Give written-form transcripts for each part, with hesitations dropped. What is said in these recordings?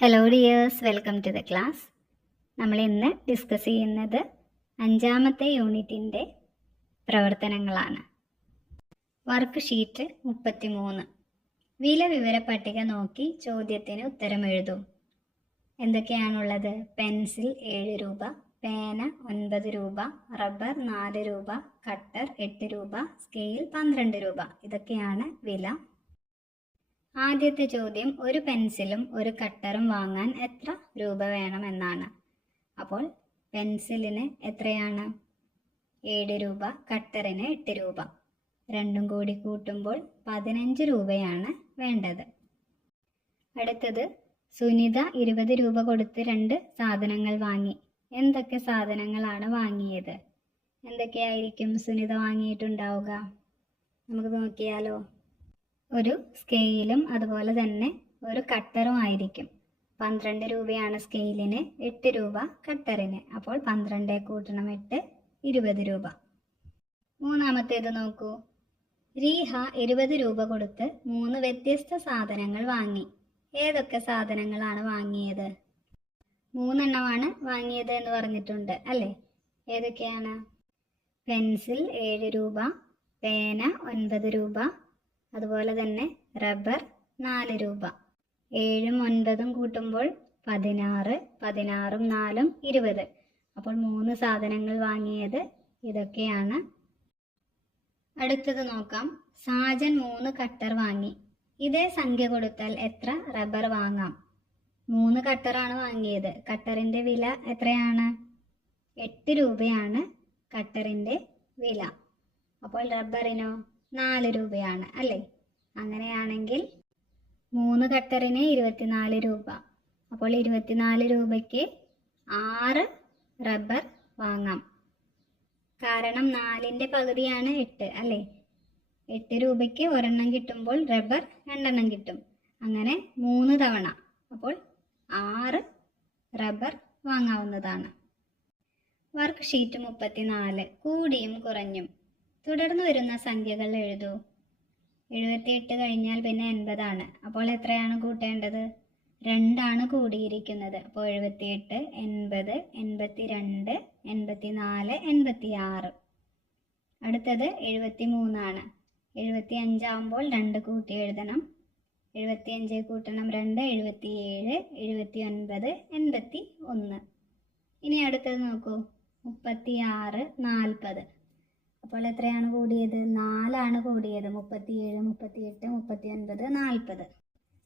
Hello dears, welcome to the class. നമ്മൾ ഇന്ന് discuss ചെയ്യുന്നത് 5ാമത്തെ യൂണിറ്റിൻ്റെ പ്രവർത്തനങ്ങളാണ്. Work sheet 33. വില വിവര പട്ടിക നോക്കി ചോദ്യത്തിന് ഉത്തരം എഴുതൂ. എന്തൊക്കെയാണുള്ളത്? പെൻസിൽ 7 രൂപ, പേന 9 രൂപ, റബ്ബർ 4 രൂപ, കട്ടർ 8 രൂപ, സ്കെയിൽ 12 രൂപ. ഇതൊക്കെയാണ് വില. ആദ്യത്തെ ചോദ്യം, ഒരു പെൻസിലും ഒരു കട്ടറും വാങ്ങാൻ എത്ര രൂപ വേണമെന്നാണ്. അപ്പോൾ പെൻസിലിന് എത്രയാണ്? 7 രൂപ, കട്ടറിന് 8 രൂപ. രണ്ടും കൂടി കൂട്ടുമ്പോൾ 15 രൂപയാണ് വേണ്ടത്. അടുത്തത്, സുനിത 20 രൂപ കൊടുത്ത് 2 സാധനങ്ങൾ വാങ്ങി. എന്തൊക്കെ സാധനങ്ങളാണ് വാങ്ങിയത്? എന്തൊക്കെയായിരിക്കും സുനിത വാങ്ങിയിട്ടുണ്ടാവുക? നമുക്ക് നോക്കിയാലോ. ഒരു സ്കെയിലും അതുപോലെ തന്നെ ഒരു കട്ടറും ആയിരിക്കും. 12 രൂപയാണ് സ്കെയിലിന്, 8 രൂപ കട്ടറിന്. അപ്പോൾ 12 കൂട്ടണം 8, 20 രൂപ. മൂന്നാമത്തേത് നോക്കൂ. രീഹ 20 രൂപ കൊടുത്ത് 3 വ്യത്യസ്ത സാധനങ്ങൾ വാങ്ങി. ഏതൊക്കെ സാധനങ്ങളാണ് വാങ്ങിയത്? 3 എണ്ണമാണ് വാങ്ങിയത് എന്ന് പറഞ്ഞിട്ടുണ്ട് അല്ലേ? ഏതൊക്കെയാണ്? പെൻസിൽ 7 രൂപ, പേന 9 രൂപ, അതുപോലെ തന്നെ റബ്ബർ 4 രൂപ. 7ഉം 9ഉം കൂട്ടുമ്പോൾ 16, 16ഉം 4ഉം 20. അപ്പോൾ 3 സാധനങ്ങൾ വാങ്ങിയത് ഇതൊക്കെയാണ്. അടുത്തത് നോക്കാം. സാജൻ 3 കട്ടർ വാങ്ങി. ഇതേ സംഖ്യ കൊടുത്താൽ എത്ര റബ്ബർ വാങ്ങാം? 3 കട്ടറാണ് വാങ്ങിയത്. കട്ടറിൻ്റെ വില എത്രയാണ്? 8 രൂപയാണ് കട്ടറിൻ്റെ വില. അപ്പോൾ റബ്ബറിനോ 4 രൂപയാണ് അല്ലേ? അങ്ങനെയാണെങ്കിൽ 3 കട്ടറിന് 24 രൂപ. അപ്പോൾ 24 രൂപയ്ക്ക് 6 റബ്ബർ വാങ്ങാം. കാരണം 4ൻ്റെ പകുതിയാണ് 8 അല്ലേ? 8 രൂപയ്ക്ക് ഒരെണ്ണം കിട്ടുമ്പോൾ റബ്ബർ 2 എണ്ണം കിട്ടും. അങ്ങനെ 3 തവണ. അപ്പോൾ 6 റബ്ബർ വാങ്ങാവുന്നതാണ്. Work sheet 34. കൂടിയും കുറഞ്ഞും. തുടർന്ന് വരുന്ന സംഖ്യകൾ എഴുതൂ. 78 കഴിഞ്ഞാൽ പിന്നെ 80 ആണ്. അപ്പോൾ എത്രയാണ് കൂട്ടേണ്ടത്? 2 ആണ് കൂടിയിരിക്കുന്നത്. അപ്പോൾ 78, 80, 82, 84, 86. അടുത്തത് 73 ആണ്. 75 ആവുമ്പോൾ 2 കൂട്ടി എഴുതണം. 75 കൂട്ടണം 2, 77, 79, 81. ഇനി അടുത്തത് നോക്കൂ. 36, 40. അപ്പോൾ എത്രയാണ് കൂടിയത്? 4 ആണ് കൂടിയത്. 37, 38, 39, 40.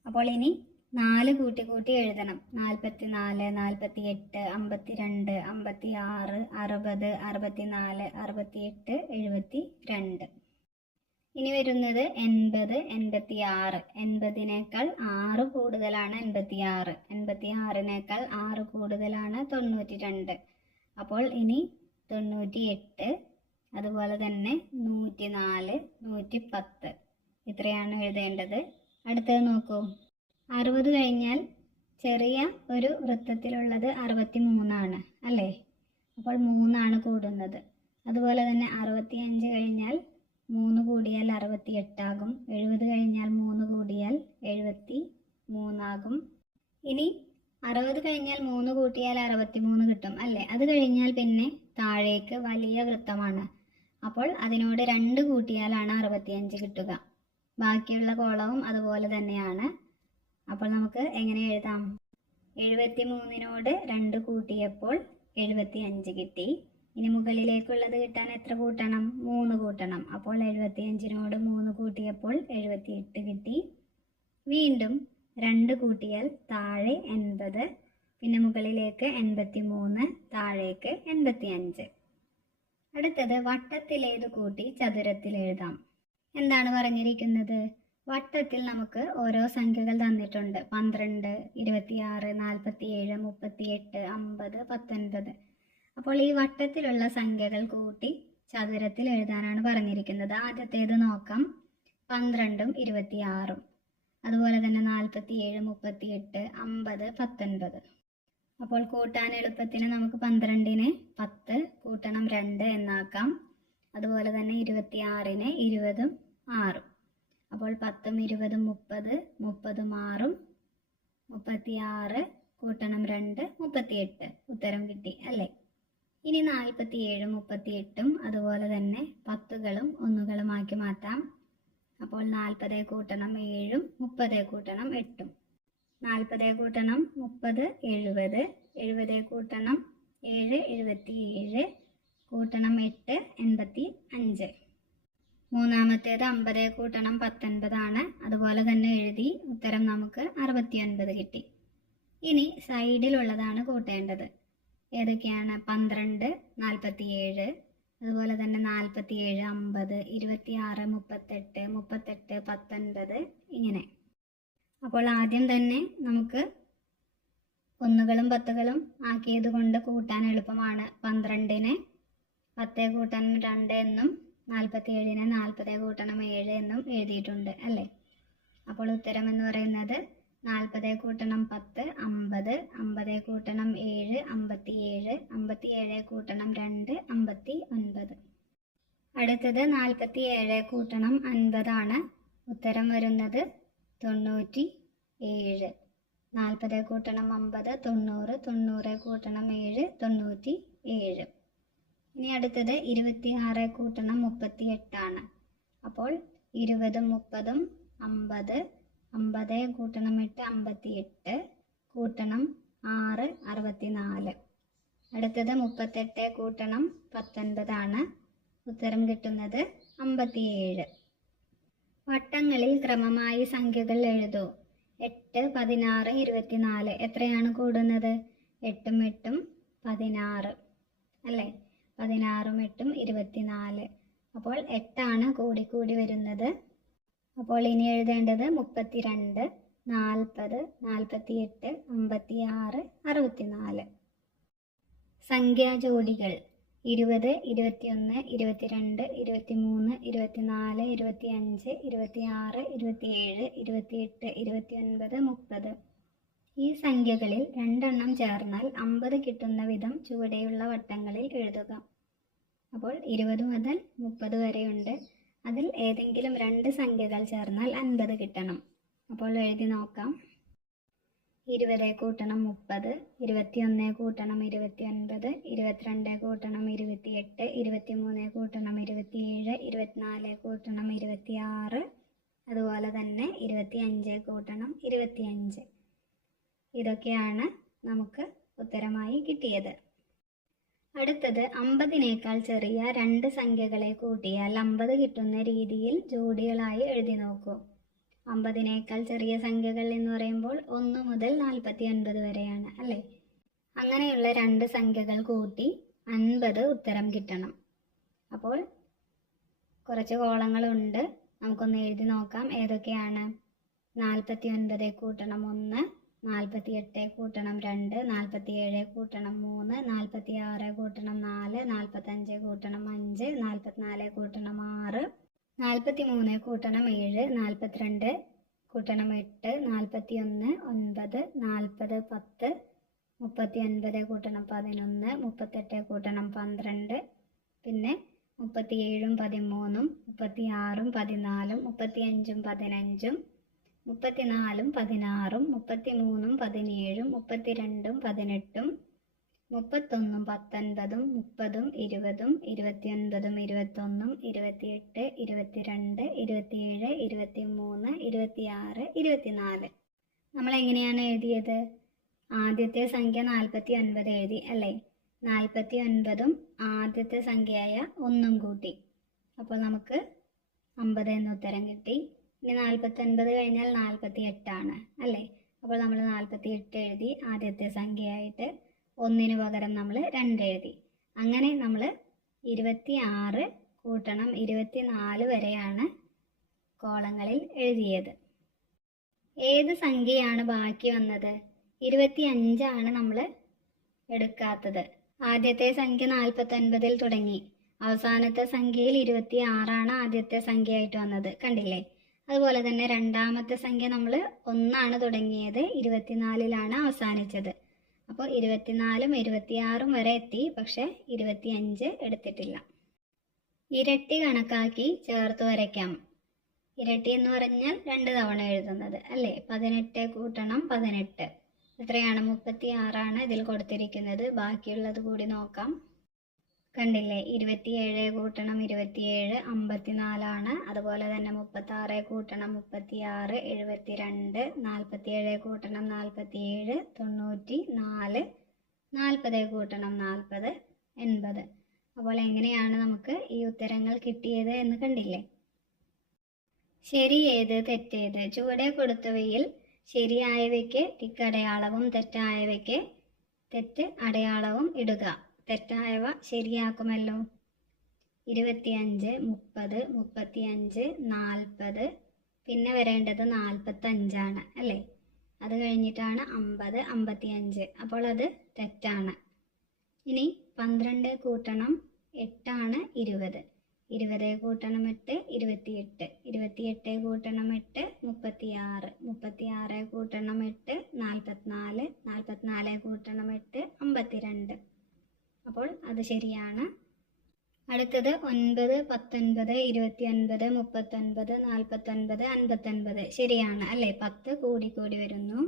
അപ്പോൾ ഇനി 4 കൂട്ടി കൂട്ടി എഴുതണം. 44, 48, 52, 56, 60, 64, 68, 72. ഇനി വരുന്നത് 80, 86. 80നേക്കാൾ 6 കൂടുതലാണ് 86. 86നേക്കാൾ 6 കൂടുതലാണ് 92. അപ്പോൾ ഇനി 98, അതുപോലെ തന്നെ 104, 110. ഇത്രയാണ് എഴുതേണ്ടത്. അടുത്തത് നോക്കൂ. 60 കഴിഞ്ഞാൽ ചെറിയ ഒരു വൃത്തത്തിലുള്ളത് 63 ആണ് അല്ലേ? അപ്പോൾ 3 ആണ് കൂടുന്നത്. അതുപോലെ തന്നെ 65 കഴിഞ്ഞാൽ 3 കൂടിയാൽ 68 ആകും. 70 കഴിഞ്ഞാൽ 3 കൂടിയാൽ 73 ആകും. ഇനി 60 കഴിഞ്ഞാൽ 3 കൂട്ടിയാൽ 63 കിട്ടും അല്ലേ? അത് കഴിഞ്ഞാൽ പിന്നെ താഴേക്ക് വലിയ വൃത്തമാണ്. അപ്പോൾ അതിനോട് 2 കൂട്ടിയാലാണ് 65 കിട്ടുക. ബാക്കിയുള്ള കോളവും അതുപോലെ തന്നെയാണ്. അപ്പോൾ നമുക്ക് എങ്ങനെ എഴുതാം? 73നോട് 2 കൂട്ടിയപ്പോൾ 75 കിട്ടി. ഇനി മുകളിലേക്കുള്ളത് കിട്ടാൻ എത്ര കൂട്ടണം? 3 കൂട്ടണം. അപ്പോൾ 75നോട് 3 കൂട്ടിയപ്പോൾ 78 കിട്ടി. വീണ്ടും 2 കൂട്ടിയാൽ താഴെ 80, പിന്നെ മുകളിലേക്ക് 83, താഴേക്ക് 85. അടുത്തത് വട്ടത്തിലേത് കൂട്ടി ചതുരത്തിൽ എഴുതാം. എന്താണ് പറഞ്ഞിരിക്കുന്നത്? വട്ടത്തിൽ നമുക്ക് ഓരോ സംഖ്യകൾ തന്നിട്ടുണ്ട്. 12, 26, 47, 38, 50, 19. അപ്പോൾ ഈ വട്ടത്തിലുള്ള സംഖ്യകൾ കൂട്ടി ചതുരത്തിൽ എഴുതാനാണ് പറഞ്ഞിരിക്കുന്നത്. ആദ്യത്തേത് നോക്കാം. 12ഉം 26ഉം. അതുപോലെ തന്നെ 47, 38, 50, 19. അപ്പോൾ കൂട്ടാൻ എളുപ്പത്തിന് നമുക്ക് 12നെ 10 കൂട്ടണം 2 എന്നാക്കാം. അതുപോലെ തന്നെ 26നെ 20ഉം 6ഉം. അപ്പോൾ 10ഉം 20ഉം 30, 30ഉം 6ഉം 36 കൂട്ടണം 2 38. ഉത്തരം കിട്ടി അല്ലേ? ഇനി 47 38ഉം അതുപോലെ തന്നെ 10കളും 1കളുമാക്കി മാറ്റാം. അപ്പോൾ 40 കൂട്ടണം 7ഉം 30 കൂട്ടണം 8ഉം. 40 കൂട്ടണം 30 70, 70 കൂട്ടണം 7 77, കൂട്ടണം 8 85. മൂന്നാമത്തേത് 50 കൂട്ടണം 19 ആണ്. അതുപോലെ തന്നെ എഴുതി ഉത്തരം നമുക്ക് 69 കിട്ടി. ഇനി സൈഡിലുള്ളതാണ് കൂട്ടേണ്ടത്. ഏതൊക്കെയാണ്? 12 47, അതുപോലെ തന്നെ 47 50, 26 38, 38 19 ഇങ്ങനെ. അപ്പോൾ ആദ്യം തന്നെ നമുക്ക് 1കളും 10കളും ആക്കിയത് കൊണ്ട് കൂട്ടാൻ എളുപ്പമാണ്. 12നെ 10 കൂട്ടണം 2 എന്നും 47നെ 40 കൂട്ടണം 7 എന്നും എഴുതിയിട്ടുണ്ട് അല്ലേ? അപ്പോൾ ഉത്തരം എന്ന് പറയുന്നത് 40 കൂട്ടണം 10 50, 50 കൂട്ടണം 7 57, 57 കൂട്ടണം 2 59. അടുത്തത് 47 കൂട്ടണം 50 ആണ്. ഉത്തരം വരുന്നത് 97. 40 കൂട്ടണം 50 90, 90 കൂട്ടണം 7 97. ഇനി അടുത്തത് 26 കൂട്ടണം 38 ആണ്. അപ്പോൾ 20 30 50, 50 കൂട്ടണം 8 58, കൂട്ടണം 6 64. അടുത്തത് 38 കൂട്ടണം 19 ആണ്. ഉത്തരം കിട്ടുന്നത് 57. വട്ടങ്ങളിൽ ക്രമമായി സംഖ്യകൾ എഴുതൂ. 8 16 24 എത്രയാണ് കൂടുന്നത്? 8ഉം 8ഉം 16 അല്ലേ? 16ഉം 8ഉം 24. അപ്പോൾ 8ആണ് കൂടി വരുന്നത്. അപ്പോൾ ഇനി എഴുതേണ്ടത് 32 40 48 56 64. സംഖ്യാജോഡികൾ 20 21 22 23 24 25 26 27 28 29 30. ഈ സംഖ്യകളിൽ 2 എണ്ണം ചേർന്നാൽ 50 കിട്ടുന്ന വിധം ചുവടെയുള്ള വട്ടങ്ങളിൽ എഴുതുക. അപ്പോൾ 20 മുതൽ 30 വരെയുണ്ട്. അതിൽ ഏതെങ്കിലും 2 സംഖ്യകൾ ചേർന്നാൽ 50 കിട്ടണം. അപ്പോൾ എഴുതി നോക്കാം. 20 കൂട്ടണം 30, 21 കൂട്ടണം 29, 22 കൂട്ടണം 28, 23 കൂട്ടണം 27, 24 കൂട്ടണം 26, അതുപോലെ തന്നെ 25 കൂട്ടണം 25. ഇതൊക്കെയാണ് നമുക്ക് ഉത്തരമായി കിട്ടിയത്. അടുത്തത് 50നേക്കാൾ ചെറിയ 2 സംഖ്യകളെ കൂട്ടിയാൽ 50 കിട്ടുന്ന രീതിയിൽ ജോഡികളായി എഴുതി നോക്കൂ. 50നേക്കാൾ ചെറിയ സംഖ്യകൾ എന്ന് പറയുമ്പോൾ 1 മുതൽ 49 വരെയാണ് അല്ലേ? അങ്ങനെയുള്ള 2 സംഖ്യകൾ കൂട്ടി 50 ഉത്തരം കിട്ടണം. അപ്പോൾ കുറച്ച് കോളങ്ങളുണ്ട്, നമുക്കൊന്ന് എഴുതി നോക്കാം. ഏതൊക്കെയാണ്? 49 കൂട്ടണം 1, 48 കൂട്ടണം 2, 47 കൂട്ടണം 3, 46 കൂട്ടണം 4, 45 കൂട്ടണം 5, 44 കൂട്ടണം 6, 43 കൂട്ടണം 7, 42 കൂട്ടണം 8, 41 9, 40 10, 39 കൂട്ടണം 11, 38 കൂട്ടണം 12, പിന്നെ 37ഉം 13ഉം 36ഉം 14ഉം 35ഉം 15ഉം 34ഉം 16ഉം 33ഉം 17ഉം 32ഉം 18ഉം 31ഉം 19ഉം 30ഉം 20ഉം 29ഉം 21ഉം 28 22 27 23 26 24. നമ്മൾ എങ്ങനെയാണ് എഴുതിയത്? ആദ്യത്തെ സംഖ്യ 49 എഴുതി അല്ലേ? 49ഉം ആദ്യത്തെ സംഖ്യയായ 1ഉം കൂട്ടി. അപ്പോൾ നമുക്ക് 50 എന്ന ഉത്തരം കിട്ടി. ഇനി 49 കഴിഞ്ഞാൽ 48 ആണ് അല്ലേ? അപ്പോൾ നമ്മൾ 48 എഴുതി ആദ്യത്തെ സംഖ്യയായിട്ട്. 1ന് പകരം നമ്മൾ 2 എഴുതി. അങ്ങനെ നമ്മൾ 26 കൂട്ടണം 24 വരെയാണ് കോളങ്ങളിൽ എഴുതിയത്. ഏത് സംഖ്യയാണ് ബാക്കി വന്നത്? 25 ആണ് നമ്മൾ എടുക്കാത്തത്. ആദ്യത്തെ സംഖ്യ 49ൽ തുടങ്ങി. അവസാനത്തെ സംഖ്യയിൽ 26 ആണ് ആദ്യത്തെ സംഖ്യയായിട്ട് വന്നത്, കണ്ടില്ലേ? അതുപോലെ തന്നെ രണ്ടാമത്തെ സംഖ്യ നമ്മൾ 1 തുടങ്ങിയത്, 24ലാണ് അവസാനിച്ചത്. അപ്പോൾ 24ഉം 26ഉം വരെ എത്തി, പക്ഷെ 25 എടുത്തിട്ടില്ല. ഇരട്ടി കണക്കാക്കി ചേർത്ത് വരയ്ക്കാം. ഇരട്ടി എന്ന് പറഞ്ഞാൽ 2 തവണ എഴുതുന്നത് അല്ലേ? 18 കൂട്ടണം 18 എത്രയാണ്? 36 ഇതിൽ കൊടുത്തിരിക്കുന്നത്. ബാക്കിയുള്ളത് കൂടി നോക്കാം. കണ്ടില്ലേ? 27 കൂട്ടണം 27 54. അതുപോലെ തന്നെ 36 കൂട്ടണം 36 72. 47 കൂട്ടണം 47 94. 40 കൂട്ടണം 40 80. അപ്പോൾ എങ്ങനെയാണ് നമുക്ക് ഈ ഉത്തരങ്ങൾ കിട്ടിയത് എന്ന് കണ്ടില്ലേ? ശരി ഏത് തെറ്റേത്? ചുവടെ കൊടുത്തവയിൽ ശരിയായവയ്ക്ക് ടിക്ക് അടയാളവും തെറ്റായവയ്ക്ക് തെറ്റ് അടയാളവും ഇടുക. തെറ്റായവ ശരിയാക്കുമല്ലോ. 25 30 35 40. പിന്നെ വരേണ്ടത് 45 അല്ലേ? അത് കഴിഞ്ഞിട്ടാണ് 50 55. അപ്പോൾ അത് തെറ്റാണ്. ഇനി 12 കൂട്ടണം 8 20. 20 കൂട്ടണം 8 28. 28 കൂട്ടണം 8 36. 36 കൂട്ടണം 8 44. 44 കൂട്ടണം 8 52. അപ്പോൾ അത് ശരിയാണ്. അടുത്തത് 9 19 29 39 49 59 ശരിയാണ് അല്ലേ? 10 കൂടി വരുന്നു.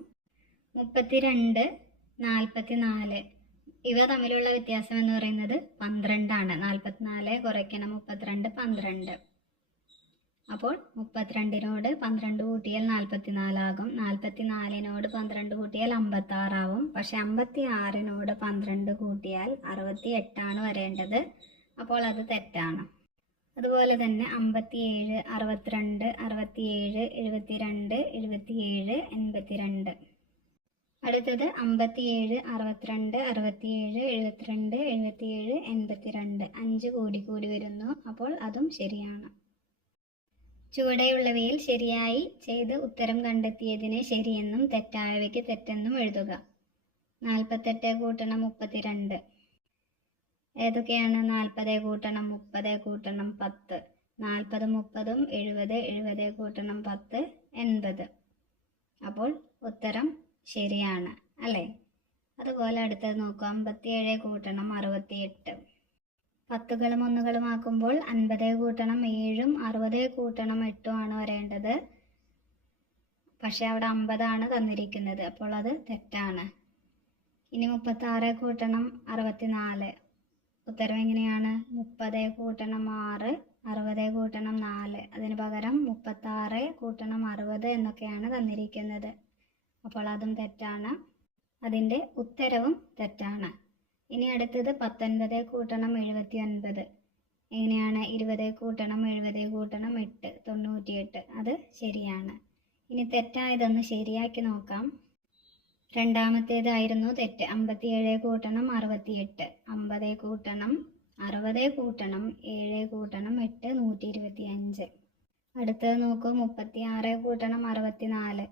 32 44. ഇവ തമ്മിലുള്ള വ്യത്യാസം എന്ന് പറയുന്നത് 12. 44 കുറയ്ക്കണം 32 12. അപ്പോൾ 32നോട് 12 കൂട്ടിയാൽ 44 ആകും. 44നോട് 12 കൂട്ടിയാൽ 56 ആവും. പക്ഷെ 56നോട് 12 കൂട്ടിയാൽ 68 വരേണ്ടത്. അപ്പോൾ അത് തെറ്റാണ്. അതുപോലെ തന്നെ 57 62 67 72 77 82. അടുത്തത് 57 62 67 72 77 82. 5 കൂടി വരുന്നു. അപ്പോൾ അതും ശരിയാണ്. ചുവടെയുള്ളവയിൽ ശരിയായി ചെയ്ത് ഉത്തരം കണ്ടെത്തിയതിനെ ശരിയെന്നും തെറ്റായവയ്ക്ക് തെറ്റെന്നും എഴുതുക. 48 കൂട്ടണം 32. ഏതൊക്കെയാണ്? 40 കൂട്ടണം 30 കൂട്ടണം 10. 40 30 70 70 കൂട്ടണം 10 80. അപ്പോൾ ഉത്തരം ശരിയാണ് അല്ലേ? അതുപോലെ അടുത്തത് നോക്കുക. 57 കൂട്ടണം 68. 10കളും 1കളും ആക്കുമ്പോൾ 50 കൂട്ടണം 7 60 കൂട്ടണം 8 വരേണ്ടത്. പക്ഷെ അവിടെ 50 തന്നിരിക്കുന്നത്. അപ്പോൾ അത് തെറ്റാണ്. ഇനി 36 കൂട്ടണം 64. ഉത്തരം എങ്ങനെയാണ്? 30 കൂട്ടണം 6 60 കൂട്ടണം 4. അതിന് പകരം 36 കൂട്ടണം 60 എന്നൊക്കെയാണ് തന്നിരിക്കുന്നത്. അപ്പോൾ അതും തെറ്റാണ്. അതിൻ്റെ ഉത്തരവും തെറ്റാണ്. ഇനി അടുത്തത് 19 കൂട്ടണം 79. എങ്ങനെയാണ്? 20 കൂട്ടണം 70 കൂട്ടണം 8 98. അത് ശരിയാണ്. ഇനി തെറ്റായതൊന്ന് ശരിയാക്കി നോക്കാം. രണ്ടാമത്തേതായിരുന്നു തെറ്റ്. 57 കൂട്ടണം 68. 50 കൂട്ടണം 60 കൂട്ടണം 7 കൂട്ടണം 8 125. അടുത്തത് നോക്കൂ. 36 കൂട്ടണം 64.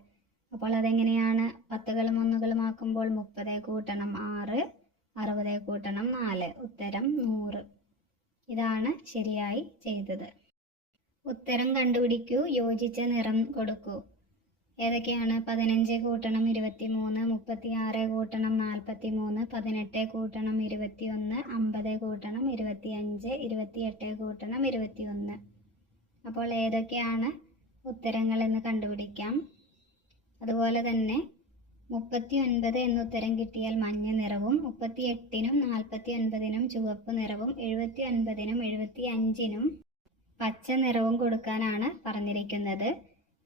അപ്പോൾ അതെങ്ങനെയാണ്? 10കളും 1കളും ആക്കുമ്പോൾ 30 കൂട്ടണം 6 60 കൂട്ടണം 4. ഉത്തരം 100. ഇതാണ് ശരിയായി ചെയ്തത്. ഉത്തരം കണ്ടുപിടിക്കൂ. യോജിച്ച നിറം കൊടുക്കൂ. ഏതൊക്കെയാണ്? 15 കൂട്ടണം 23. 36 കൂട്ടണം 43. 18 കൂട്ടണം 21. 50 കൂട്ടണം 25. 28 കൂട്ടണം 21. അപ്പോൾ ഏതൊക്കെയാണ് ഉത്തരങ്ങൾ എന്ന് കണ്ടുപിടിക്കാം. അതുപോലെ തന്നെ 39 എന്ന ഉത്തരം കിട്ടിയാൽ മഞ്ഞ നിറവും 38നും 49നും ചുവപ്പ് നിറവും 79നും 75നും പച്ച നിറവും കൊടുക്കാനാണ് പറഞ്ഞിരിക്കുന്നത്.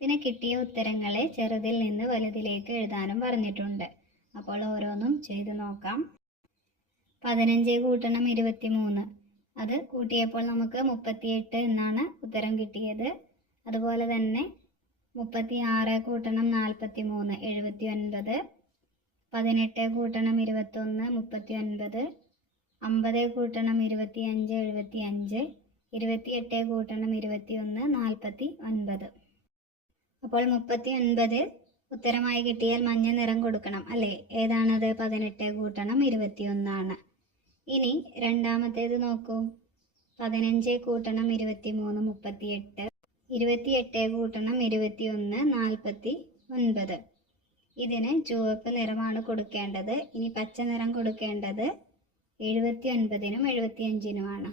പിന്നെ കിട്ടിയ ഉത്തരങ്ങളെ ചെറുതിൽ നിന്ന് വലുതിലേക്ക് എഴുതാനും പറഞ്ഞിട്ടുണ്ട്. അപ്പോൾ ഓരോന്നും ചെയ്തു നോക്കാം. 15 കൂട്ടണം 23. അത് കൂട്ടിയപ്പോൾ നമുക്ക് 38 എന്നാണ് ഉത്തരം കിട്ടിയത്. അതുപോലെ തന്നെ 36 കൂട്ടണം 43 79. 18 കൂട്ടണം 21 39. 50 കൂട്ടണം 25 75. 28 കൂട്ടണം 21 49. അപ്പോൾ 39 ഉത്തരമായി കിട്ടിയാൽ മഞ്ഞ നിറം കൊടുക്കണം അല്ലേ? ഏതാണത്? 18 കൂട്ടണം 21. ഇനി രണ്ടാമത്തേത് നോക്കൂ. 15 കൂട്ടണം 23 38. 28 കൂട്ടണം 21 49. ഇതിന് ചുവപ്പ് നിറമാണ് കൊടുക്കേണ്ടത്. ഇനി പച്ച നിറം കൊടുക്കേണ്ടത് 79നും 75നുമാണ്.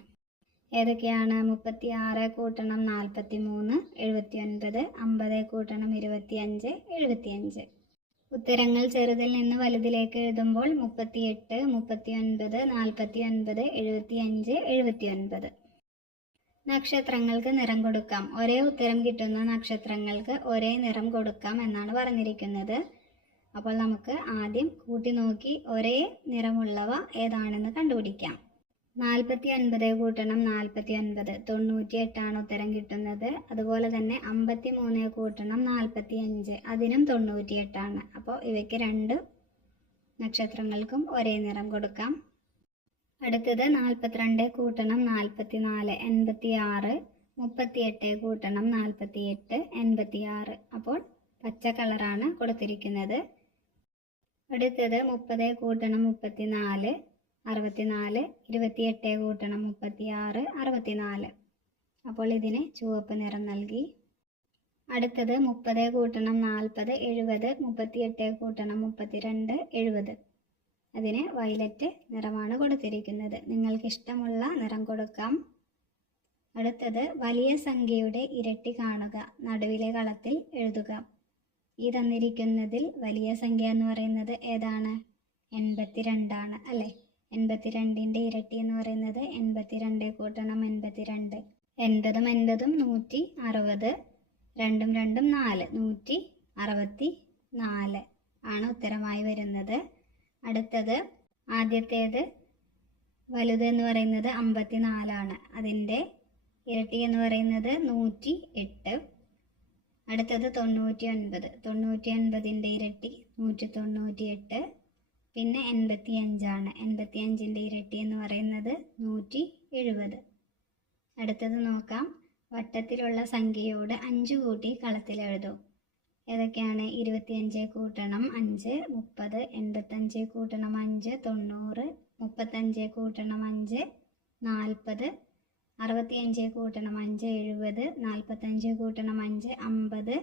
ഏതൊക്കെയാണ്? 36 കൂട്ടണം 43 79, 50 കൂട്ടണം 25 75. ഉത്തരങ്ങൾ ചെറുതിൽ നിന്ന് വലുതിലേക്ക് എഴുതുമ്പോൾ 38, 39, 49, 75, 79. നക്ഷത്രങ്ങൾക്ക് നിറം കൊടുക്കാം. ഒരേ ഉത്തരം കിട്ടുന്ന നക്ഷത്രങ്ങൾക്ക് ഒരേ നിറം കൊടുക്കാം എന്നാണ് പറഞ്ഞിരിക്കുന്നത്. അപ്പോൾ നമുക്ക് ആദ്യം കൂട്ടി നോക്കി ഒരേ നിറമുള്ളവ ഏതാണെന്ന് കണ്ടുപിടിക്കാം. 49 കൂട്ടണം 49, 98 ഉത്തരം കിട്ടുന്നത്. അതുപോലെ തന്നെ 53 കൂട്ടണം 45, അതിനും 98. അപ്പോൾ ഇവയ്ക്ക് രണ്ട് നക്ഷത്രങ്ങൾക്കും ഒരേ നിറം കൊടുക്കാം. അടുത്തത് 42 കൂട്ടണം 44, 86, 38 കൂട്ടണം 48, 86. അപ്പോൾ പച്ച കളറാണ് കൊടുത്തിരിക്കുന്നത്. അടുത്തത് 30 കൂട്ടണം 34, 64, 28 കൂട്ടണം 36, 64. അപ്പോൾ ഇതിന് ചുവപ്പ് നിറം നൽകി. അടുത്തത് 30 കൂട്ടണം 40, 70, 38 കൂട്ടണം 32, 70. അതിന് വയലറ്റ് നിറമാണ് കൊടുത്തിരിക്കുന്നത്. നിങ്ങൾക്ക് ഇഷ്ടമുള്ള നിറം കൊടുക്കാം. അടുത്തത് വലിയ സംഖ്യയുടെ ഇരട്ടി കാണുക, നടുവിലെ കളത്തിൽ എഴുതുക. ഈ തന്നിരിക്കുന്നതിൽ വലിയ സംഖ്യ എന്ന് പറയുന്നത് ഏതാണ്? 82 ആണ് അല്ലേ? 82ൻ്റെ ഇരട്ടി എന്ന് പറയുന്നത് 82 കൂട്ടണം 82. 80ഉം 80ഉം 160, 2ഉം 2ഉം 4, 164 ആണ് ഉത്തരമായി വരുന്നത്. അടുത്തത് ആദ്യത്തേത് വലുത് എന്ന് പറയുന്നത് 54 ആണ്. അതിൻ്റെ ഇരട്ടി എന്ന് പറയുന്നത് 108. അടുത്തത് 99, 99ൻ്റെ ഇരട്ടി 198. പിന്നെ 85 ആണ്. 85ൻ്റെ ഇരട്ടി എന്ന് പറയുന്നത് 170. അടുത്തത് നോക്കാം. വട്ടത്തിലുള്ള സംഖ്യയോട് 5 കൂട്ടി കളത്തിലെഴുതും. ഏതൊക്കെയാണ്? 25 കൂട്ടണം 5, 30, 85 കൂട്ടണം 5, 90, 35 കൂട്ടണം 5, 40, 65 കൂട്ടണം 5, 70, 45 കൂട്ടണം 5, 50,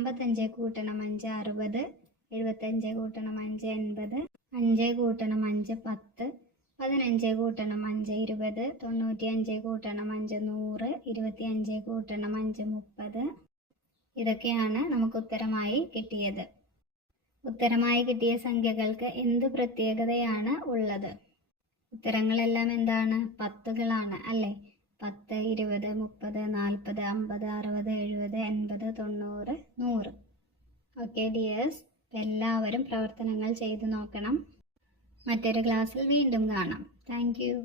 55 കൂട്ടണം 5, 60, 75 കൂട്ടണം 5, 80, 5 കൂട്ടണം 5, 10, 15 കൂട്ടണം 5, 20, 95 കൂട്ടണം 5, 100, 25 കൂട്ടണം 5, 30. ഇതൊക്കെയാണ് നമുക്ക് ഉത്തരമായി കിട്ടിയത്. ഉത്തരമായി കിട്ടിയ സംഖ്യകൾക്ക് എന്ത് പ്രത്യേകതയാണ് ഉള്ളത്? ഉത്തരങ്ങളെല്ലാം എന്താണ്? 10കളാണ് അല്ലേ? 10, 20, 30, 40, 50, 60, 70, 80, 90, 100. ഓക്കെ ഡിയേഴ്സ്, എല്ലാവരും പ്രവർത്തനങ്ങൾ ചെയ്തു നോക്കണം. മറ്റൊരു ക്ലാസ്സിൽ വീണ്ടും കാണാം. Thank you.